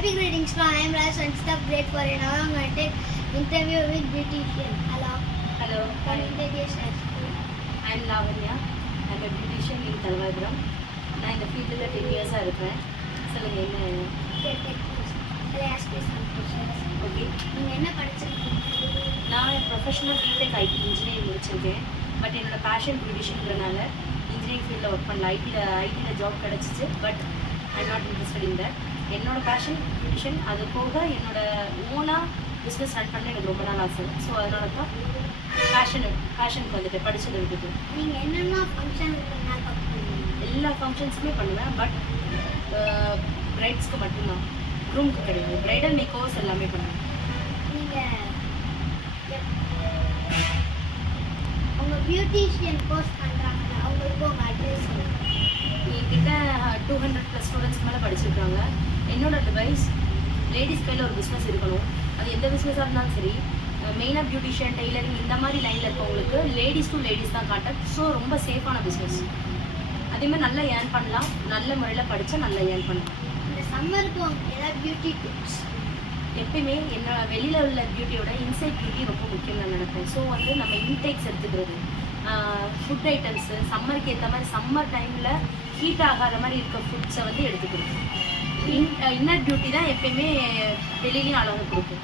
Happy greetings from I am Raj and stuff great for you. Now I'm going to take interview with beautician. Hello. Hello. Can you introduce yourself? I am Lavanya. I am a beautician in Talvadram. நான் இந்த ஃபீல்டில் 10 இயர்ஸாக இருக்கிறேன். சொல்லுங்கள் என்ன? Okay, take this. I'll ask you some questions. Okay. நீங்கள் என்ன படிச்சிருக்கீங்க? நான் ப்ரொஃபஷனல் பிடெக் ஐடி இன்ஜினியரிங் முடிச்சிருக்கேன். பட் என்னோட பேஷன் பியூட்டிஷியன்றனால இன்ஜினியரிங் ஃபீல்டில் ஒர்க் பண்ணல. ஐடியில் ஜாப் கிடச்சிச்சு. But I not interested in that. என்னோட பேஷன் பியூட்டிஷியன், அது போக என்னோட ஓனாக பிஸ்னஸ் ரன் பண்ண எனக்கு ரொம்ப நாள் ஆசை. ஸோ அதனால தான் பேஷனுக்கு வந்துட்டு படித்ததை விட்டுட்டு. நீங்கள் என்னென்ன ஃபங்க்ஷனுக்கு மேக்கப் பண்ணுவீங்க? எல்லா ஃபங்க்ஷன்ஸுமே பண்ணுவேன். பட் பிரைட்ஸ்க்கு மட்டும்தான், ரூம்க்கு கிடையாது. ப்ரைடல் மேக் ஓவர்ஸ் எல்லாமே பண்ணுவேன். நீங்கள் உங்கள் பியூட்டிஷியன் கோர்ஸ் பண்ணுறாங்கல்ல, அவங்களுக்கு உங்கள் அட்வைஸ் சொல்லுங்கள். என்கிட்ட 200+ ஸ்டூடெண்ட்ஸ்க்கு மேலே படிச்சிருக்காங்க. என்னோட அட்வைஸ், லேடிஸ் கையில் ஒரு பிஸ்னஸ் இருக்கணும். அது எந்த பிஸ்னஸாக இருந்தாலும் சரி. மெயினாக பியூட்டிஷியன், டெய்லரிங் இந்த மாதிரி லைனில் இருக்கவங்களுக்கு லேடிஸ் டு லேடிஸ் தான் கான்டாக்ட். ஸோ ரொம்ப சேஃபான பிஸ்னஸ். அதேமாதிரி நல்லா ஏர்ன் பண்ணலாம். நல்ல முறையில் படித்தா நல்லா ஏர்ன் பண்ணலாம். இந்த சம்மருக்கு ஏதாவது பியூட்டி டிப்ஸ்? எப்பயுமே என்னோட வெளியில் உள்ள பியூட்டியோட இன்சைட் பியூட்டி ரொம்ப முக்கியம் நான் நினைப்பேன். ஸோ வந்து நம்ம இன்டேக்ஸ் எடுத்துக்கிறது, ஃபுட் ஐட்டம்ஸு, சம்மருக்கு ஏற்ற மாதிரி சம்மர் டைமில் ஹீட் ஆகாத மாதிரி இருக்க ஃபுட்ஸை வந்து எடுத்துக்கிறது. இன்னர் பியூட்டி தான் எப்பயுமே வெளியிலையும் அழகு கொடுக்கும்.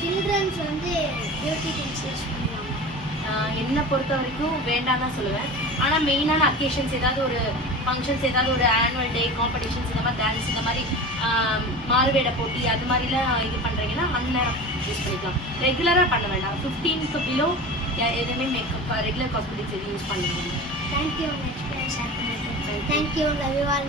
சில்ட்ரன்ஸ் வந்து பியூட்டி டிப்ஸ் யூஸ் பண்ணுவாங்க. என்னை பொறுத்த வரைக்கும் வேண்டாம் தான் சொல்லுவேன். ஆனால் மெயினான அக்கேஷன்ஸ், ஏதாவது ஒரு ஃபங்க்ஷன்ஸ், ஏதாவது ஒரு ஆனுவல் டே காம்படிஷன்ஸ், இந்த மாதிரி டான்ஸ், இந்த மாதிரி மாறுவேட போட்டி, அது மாதிரிலாம் இது பண்ணுறீங்கன்னா அந்நேரம் யூஸ் பண்ணிக்கலாம். ரெகுலராக பண்ண வேண்டாம். 15க்கு பிலோ எதுவுமே மேக்கப் ரெகுலர் காஸ்மெட்டிக்ஸ் எதுவும் யூஸ் பண்ணிக்கலாம். தேங்க்யூ. நெக்ஸ்ட் ஷேர் பண்ணிட்டு தேங்க்யூ. Love you all.